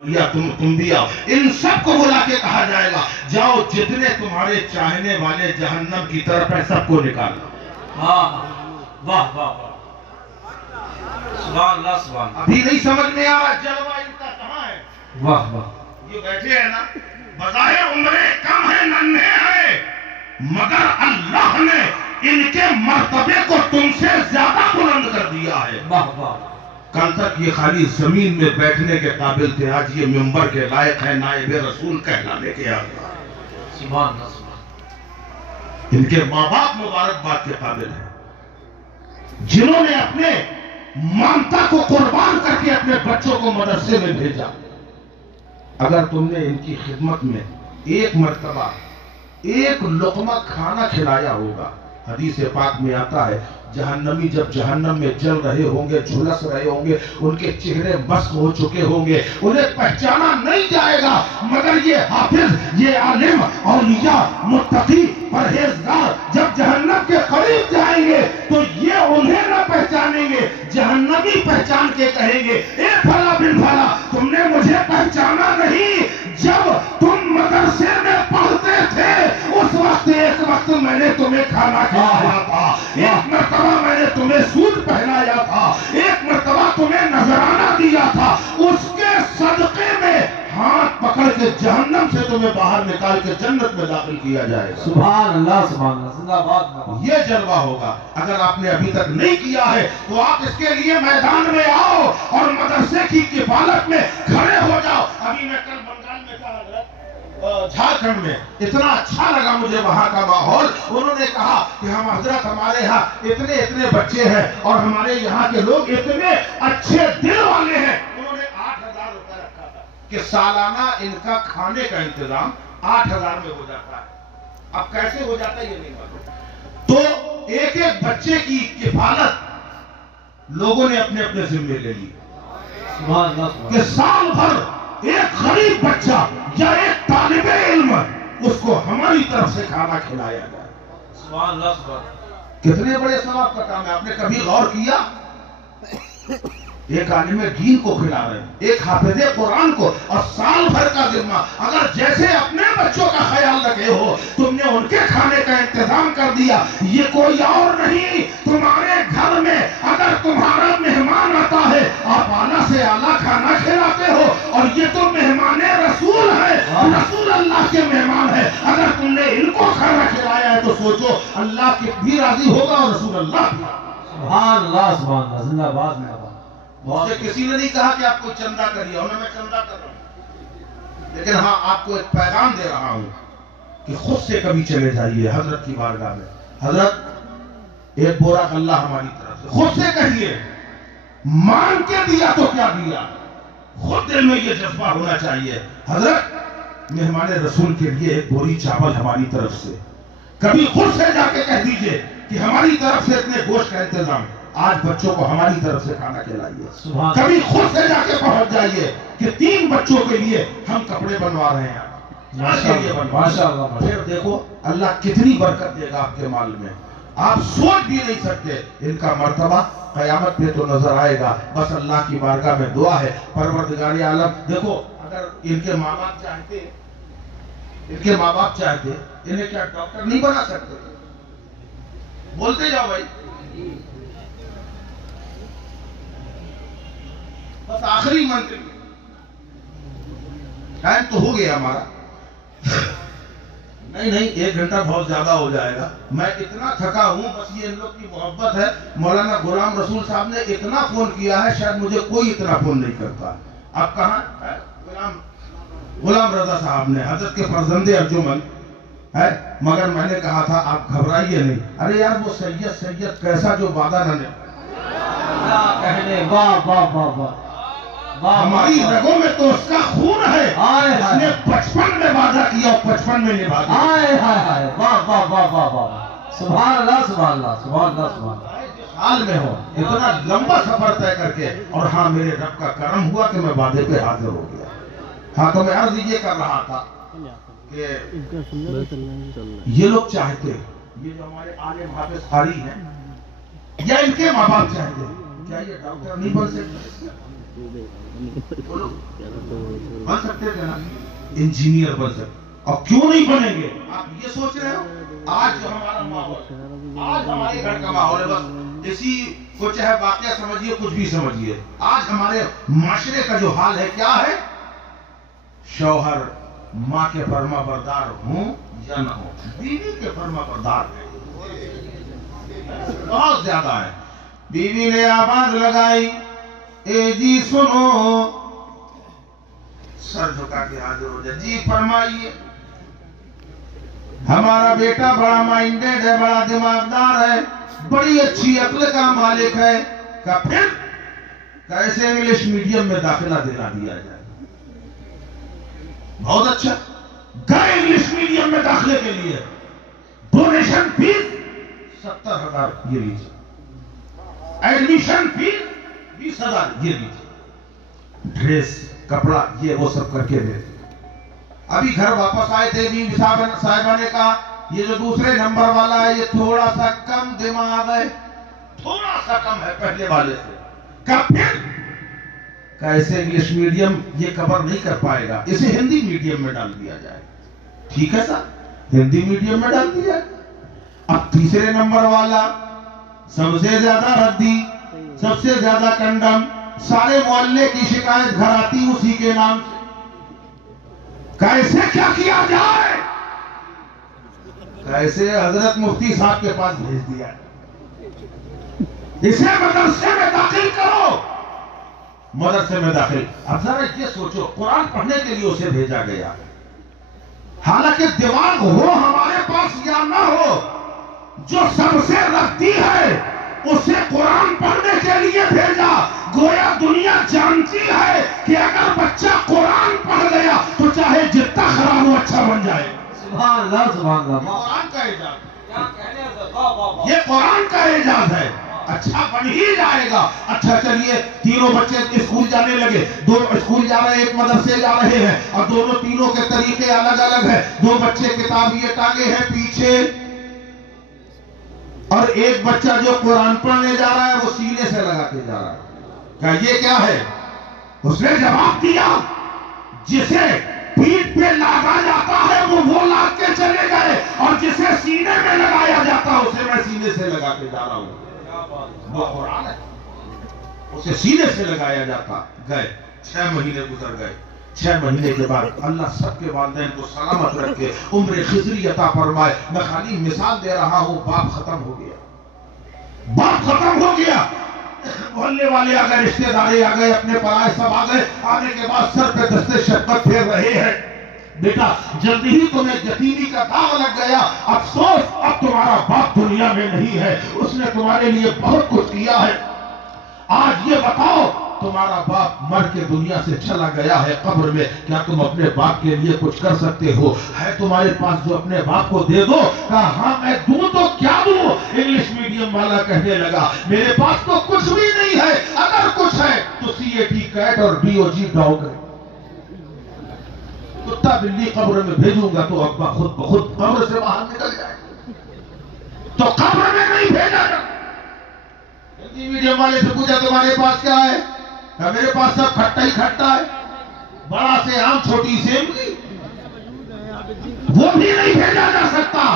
یا تم بھی آؤ، ان سب کو بلا کے کہا جائے گا جاؤ جتنے تمہارے چاہنے والے جہنم کی طرف ہے سب کو نکالو۔ واہ واہ واہ سبحان اللہ سبحان اللہ۔ ابھی نہیں سمجھ میں آ رہا جلوہ ان کا کہاں ہے؟ واہ واہ یہ بیٹھے ہیں نا، بظاہر عمریں کم ہیں، ننھے ہیں، مگر اللہ نے ان کے مرتبے کو تم سے زیادہ بلند کر دیا ہے۔ واہ واہ۔ کل تک یہ خالی زمین میں بیٹھنے کے قابل تھے، آج یہ منبر کے لائق ہے، نائب رسول کہلانے کے آگا۔ سبحان اللہ سبحان۔ ان کے ماں باپ مبارکباد کے قابل ہیں، جنہوں نے اپنے مامتا کو قربان کر کے اپنے بچوں کو مدرسے میں بھیجا۔ اگر تم نے ان کی خدمت میں ایک مرتبہ ایک لقمہ کھانا کھلایا ہوگا، حدیث پاک میں آتا ہے جہنمی جب جہنم میں جل رہے ہوں گے، جھلس رہے ہوں گے، ان کے چہرے مسخ ہو چکے ہوں گے، انہیں پہچانا نہیں جائے گا، مگر یہ حافظ، یہ عالم، اولیاء، متقی، پرہیزگار جب جہنم کے قریب جائیں گے تو یہ انہیں نہ پہچانیں گے، جہنمی پہچان کے کہیں گے اے پھلا بن پھلا تم نے مجھے پہچانا نہیں، جب تم مدرسے میں پڑھتے تھے اس وقت ایک وقت میں نے تمہیں کھانا کھلایا تھا، ایک مرتبہ میں نے تمہیں سود پہنایا تھا، ایک مرتبہ تمہیں نذرانہ دیا تھا، اس کے صدقے میں ہاتھ پکڑ کے جہنم سے تمہیں باہر نکال کے جنت میں داخل کیا جائے گا۔ سبحان اللہ سبحان اللہ، زندہ باد۔ یہ جلوہ ہوگا۔ اگر آپ نے ابھی تک نہیں کیا ہے تو آپ اس کے لیے میدان میں آؤ اور مدرسے کی کفالت میں کھڑے ہو جاؤ۔ ابھی میں کل بنگال میں تھا حضرت، جھارکھنڈ میں، اتنا اچھا لگا مجھے وہاں کا ماحول۔ انہوں نے کہا کہ ہم حضرت ہمارے ہاں اتنے بچے ہیں اور ہمارے یہاں کے لوگ اتنے اچھے دل والے ہیں۔ انہوں نے 8,000 روپے رکھا تھا کہ سالانہ ان کا کھانے کا انتظام 8,000 میں ہو جاتا ہے۔ اب کیسے ہو جاتا ہے یہ نہیں معلوم۔ تو ایک ایک بچے کی کفالت لوگوں نے اپنے اپنے ذمے لے لی سبحان اللہ کہ سال بھر ایک غریب بچہ یا ایک طالب علم اس کو ہماری طرف سے کھانا کھلایا جائے۔ سبحان اللہ سبحان۔ کتنے بڑے ثواب کا کام ہے، آپ نے کبھی غور کیا؟ ایک عالم دین کو کھلا رہے ہیں، ایک حافظ قرآن کو، اور سال بھر کا ذمہ۔ اگر جیسے اپنے بچوں کا خیال رکھے ہو تم نے ان کے کھانے کا انتظام کر دیا، یہ کوئی اور نہیں، تمہارے گھر میں اگر تمہارا مہمان آتا ہے آپ اعلیٰ سے اعلیٰ کھانا کھلاتے ہو، اور یہ تو مہمان رسول ہے، رسول اللہ کے مہمان ہے۔ اگر تم نے ان کو کھانا کھلایا ہے تو سوچو اللہ بھی راضی ہوگا اور رسول اللہ بھی۔ سبحان اللہ سبحان اللہ، زندہ باد میں۔ مجھے کسی نے نہیں کہا کہ آپ کو چندہ کریے، اور میں چندہ کر رہا ہوں، لیکن ہاں آپ کو ایک پیغام دے رہا ہوں کہ خود سے کبھی چلے جائیے حضرت کی بارگاہ میں، حضرت ایک بورا غلہ ہماری طرف سے، خود سے کہیے، مان کے دیا تو کیا دیا، خود دل میں یہ جذبہ ہونا چاہیے، حضرت مہمان رسول کے لیے ایک بوری چاول ہماری طرف سے، کبھی خود سے جا کے کہہ دیجئے کہ ہماری طرف سے اتنے گوشت کا انتظام، آج بچوں کو ہماری طرف سے کھانا کھلائیے۔ کبھی خود سے جا کے پہنچ جائیے کہ 3 بچوں کے لیے ہم کپڑے بنوا رہے ہیں، ماشاءاللہ۔ پھر دیکھو اللہ کتنی برکت دے گا آپ کے مال میں، آپ سوچ بھی نہیں سکتے۔ ان کا مرتبہ قیامت پہ تو نظر آئے گا، بس اللہ کی بارگاہ میں دعا ہے پروردگار عالم۔ دیکھو اگر ان کے ماں باپ چاہتے انہیں کیا ڈاکٹر نہیں بنا سکتے؟ بولتے جاؤ بھائی۔ بس آخری منتر ٹائم تو ہو گیا ہمارا، نہیں 1 گھنٹہ بہت زیادہ ہو جائے گا، میں اتنا تھکا ہوں، بس یہ ان لوگ کی محبت ہے۔ مولانا غلام رسول صاحب نے اتنا فون کیا ہے، شاید مجھے کوئی اتنا فون نہیں کرتا۔ آپ کہاں ہے؟ غلام رضا صاحب نے، حضرت کے فرزند ارجمن ہے، مگر میں نے کہا تھا آپ گھبرائیے نہیں۔ ارے یار وہ سید کیسا جو وعدہ نہ کہنے، واہ واہ واہ واہ، ہماری رگوں میں تو اس کا خون ہے، اس نے 55 میں وعدہ کیا اور 55 میں نبھا دیا۔ واہ واہ واہ واہ واہ، سبحان اللہ سبحان اللہ سبحان اللہ سبحان اللہ۔ حال میں ہو اتنا لمبا سفر طے کر کے، اور ہاں میرے رب کا کرم ہوا کہ میں وعدے پہ حاضر ہو گیا۔ ہاں تو میں عرض یہ کر رہا تھا کہ یہ لوگ چاہتے، یہ جو ہمارے عالم حافظ قاری ہیں یا ان کے ماں باپ چاہتے، کیا یہ ڈاکٹر نہیں بن سکتے؟ बन सकते थे ना, इंजीनियर बन सकते, और क्यों नहीं बनेंगे? आप ये सोच रहे हो? आज जो हमारा माहौल, आज हमारे घर का माहौल है, बस इसी को चाहे वाकया समझिए, कुछ भी समझिए, आज हमारे माशरे का जो हाल है क्या है? शौहर माँ के फर्मा बरदार हूं या न हो, बीवी के फर्मा बरदार है बहुत ज्यादा है। बीवी ने आवाज लगाई, ए जी सुनो, सर झुका के हाजिर हो जाए, जी फरमाइए। हमारा बेटा बड़ा माइंडेड है, बड़ा दिमागदार है, बड़ी अच्छी अक्ल का मालिक है। का फिर कैसे इंग्लिश मीडियम में दाखिला दिला दिया जाए? बहुत अच्छा, गए इंग्लिश मीडियम में दाखिले के लिए, डोनेशन फीस 70,000 ये लीजिए, एडमिशन फीस 20,000 ये लीजिए, ड्रेस कपड़ा ये वो सब करके दे। अभी घर वापस आए थे, बीवी साहिबा ने कहा ये जो दूसरे नंबर वाला है ये थोड़ा सा कम दिमाग है, थोड़ा सा कम है पहले वाले से। का फिर कैसे इंग्लिश मीडियम ये कवर नहीं कर पाएगा, इसे हिंदी मीडियम में डाल दिया जाए। ठीक है सर, हिंदी मीडियम में डाल दिया। अब तीसरे नंबर वाला सबसे ज्यादा रद्दी, सबसे ज्यादा कंडम, सारे मोहल्ले की शिकायत घर आती उसी के नाम से। कैसे क्या किया जाए? कैसे हजरत मुफ्ती साहब के पास भेज दिया, इसे मदरसे में दाखिल करो, मदरसे में दाखिल। अब जरा ये सोचो, कुरान पढ़ने के लिए उसे भेजा गया, हालांकि दिमाग हो हमारे पास या ना हो, जो सबसे रद्दी है उसे कुरान पढ़ने के लिए भेजा। गोया दुनिया जानती है कि अगर बच्चा कुरान पढ़ गया तो चाहे जितना खराब हो अच्छा बन जाए। सुभान अल्लाह, सुभान अल्लाह। कुरान का एजाज, ये कुरान का एजाज है, अच्छा बन ही जाएगा। अच्छा चलिए, तीनों बच्चे स्कूल जाने लगे, दो स्कूल जा रहे हैं, एक मदरसे जा रहे हैं, और दोनों तीनों के तरीके अलग अलग है। दो बच्चे किताब ये टांगे हैं पीछे, और एक बच्चा जो कुरान पढ़ने जा रहा है वो सीने से लगा के जा रहा है। क्या ये क्या है? उसने जवाब दिया, जिसे पीठ पे लागा जाता है वो लाग के चले गए, और जिसे सीने में लगाया जाता है उसे मैं सीने से लगा के जा रहा हूं। वो कुरान है, उसे सीने से लगाया जाता। गए 6 महीने गुजर गए, 6 महीने के बाद अल्लाह सबके वालिदैन को सलामत रखे, उम्र खिजरी अता फरमाए। मैं खाली मिसाल दे रहा हूं, बाप खत्म हो गया, बाप खत्म हो गया, मोहल्ले वाले आ गए, रिश्तेदारी आ गए, अपने पराए सब आ गए। आने के बाद सर पे दस्ते शफकत फेर रहे हैं, बेटा जल्दी ही तुम्हें यतीमी का दाग लग गया, अफसोस अब तुम्हारा बाप दुनिया में नहीं है, उसने तुम्हारे लिए बहुत कुछ किया है। आज ये बताओ, तुम्हारा बाप मर के दुनिया से चला गया है कब्र में, क्या तुम अपने बाप के लिए कुछ कर सकते हो? है तुम्हारे पास जो अपने बाप को दे दो? कहा हाँ मैं दूं तो क्या दूं? इंग्लिश मीडियम वाला कहने लगा मेरे पास तो कुछ भी नहीं है, अगर कुछ है तो CAT कैट और DOG डॉग है। कुत्ता बिल्ली कब्र में भेजूंगा तो अब्बा खुद ब खुद कब्र से बाहर निकल जाए, तो कब्र में नहीं भेजा जा। हिंदी मीडियम वाले से पूछा तुम्हारे पास क्या है? मेरे पास सब खट्टा ही खट्टा है, बड़ा से आम छोटी सेम, वो भी नहीं भेजा जा सकता।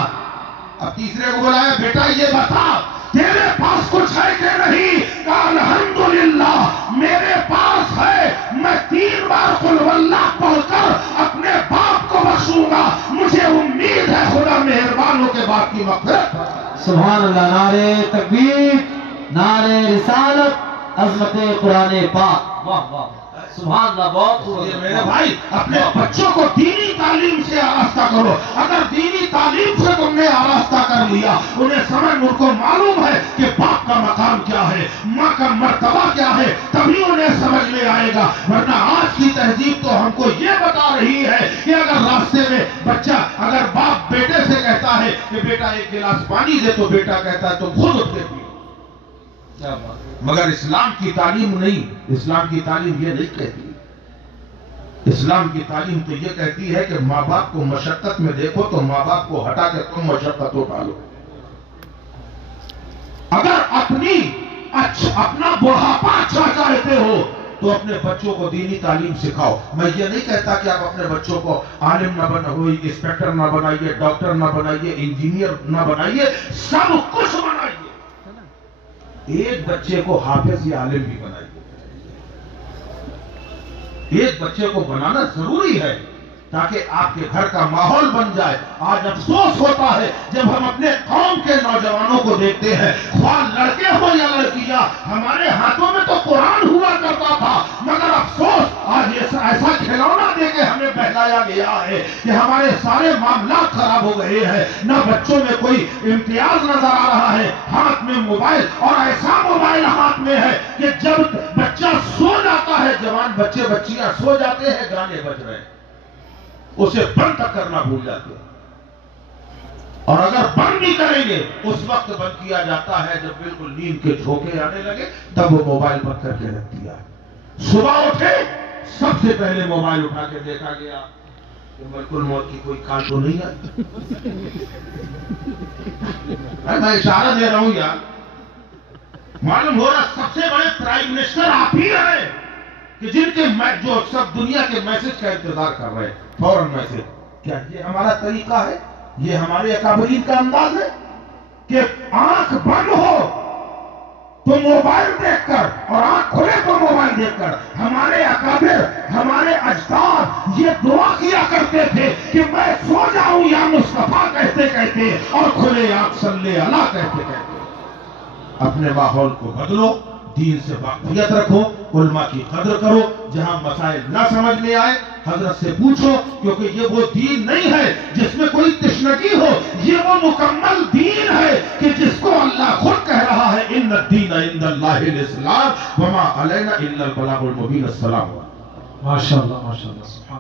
अब तीसरे को बुलाया, बेटा ये बता तेरे पास कुछ है कि नहीं? कहा अल्हम्दुलिल्लाह मेरे पास है, मैं 3 बार कुल वल्लाह पढ़कर अपने बाप को बख्शूंगा, मुझे उम्मीद है खुदा मेहरबान हो के बाप की मग़फ़िरत। सुभान अल्लाह, नारे तकबीर, नारे रिसालत, अज़मत कुरान पाक। वाह वाह, सुभान अल्लाह, बहुत खूब। मेरे भाई अपने बच्चों को दीनी तालीम से आरास्ता करो। अगर दीनी तालीम से तुमने आरास्ता कर लिया, उन्हें समझ, उनको मालूम है कि बाप का मकाम क्या है, माँ का मर्तबा क्या है, तभी उन्हें समझ में आएगा। वरना आज की तहजीब तो हमको ये बता रही है कि अगर रास्ते में बच्चा, अगर बाप बेटे से कहता है कि बेटा 1 गिलास पानी दे, तो बेटा कहता है तुम खुद उठ के पियो। मगर इस्लाम की तालीम नहीं, इस्लाम की तालीम ये नहीं कहती। इस्लाम की तालीम तो ये कहती है कि माँ बाप को मशक्कत में देखो तो माँ बाप को हटा के तुम मशक्कत उठा लो। अगर अपना बुढ़ापा अच्छा चाहते हो तो अपने बच्चों को दीनी तालीम सिखाओ। मैं ये नहीं कहता कि आप अपने बच्चों को आलिम ना बनाइए, इंस्पेक्टर ना बनाइए, डॉक्टर ना बनाइए, इंजीनियर ना बनाइए, सब कुछ बनाइए। एक बच्चे को हाफिज या आलिम भी बनाइए। एक बच्चे को बनाना जरूरी है ताकि आपके घर का माहौल बन जाए। आज अफसोस होता है जब हम अपने कौम के नौजवानों को देखते हैं, ख्वाह लड़के हो या लड़कियां, हमारे हाथों में तो कुरान हुआ करता था, मगर अफसोस आज ऐसा खिलौना देके हमें बहलाया गया है कि हमारे सारे मामला खराब हो गए हैं। न बच्चों में कोई इम्तियाज नजर आ रहा है, हाथ में मोबाइल, और ऐसा मोबाइल हाथ में है कि जब बच्चा सो जाता है, जवान बच्चे बच्चियां सो जाते हैं, गाने बज रहे हैं, उसे बंद करना भूल जाते हैं। और अगर बंद भी करेंगे उस वक्त बंद किया जाता है जब बिल्कुल नींद के झोंके आने लगे, तब वो मोबाइल बंद करके रख दिया। सुबह उठे सबसे पहले मोबाइल उठा के देखा गया कि बिल्कुल मौत की कोई काल तो नहीं है। मैं इशारा दे रहा हूं यार, मालूम हो रहा सबसे बड़े प्राइम मिनिस्टर आप ही हैं कि जिनके जो सब दुनिया के मैसेज का इंतजार कर रहे हैं, फौरन मैसेज। क्या ये हमारा तरीका है? ये हमारे अकाबरीन का अंदाज है कि आंख बंद हो तो मोबाइल देखकर और आंख खुले तो मोबाइल देखकर? हमारे अकाबिर, हमारे अजदाद ये दुआ किया करते थे कि मैं सो जाऊं या मुस्तफा कहते कहते और खुले आंख सल्ले अला कहते कहते। अपने माहौल को बदलो, दीन से वाकिफियत रखो, उल्मा की कदर करो। जहां मसाइल ना समझ में आए हजरत से पूछो, क्योंकि ये वो दीन नहीं है जिसमें कोई तशनगी हो, ये वो मुकम्मल दीन है कि जिसको अल्लाह खुद कह रहा है, इन्न दीन इंदल्लाहिल इस्लाम वमा अलैना इल्लल बलागुल मुबीन। अस्सलाम। माशाअल्लाह माशाअल्लाह।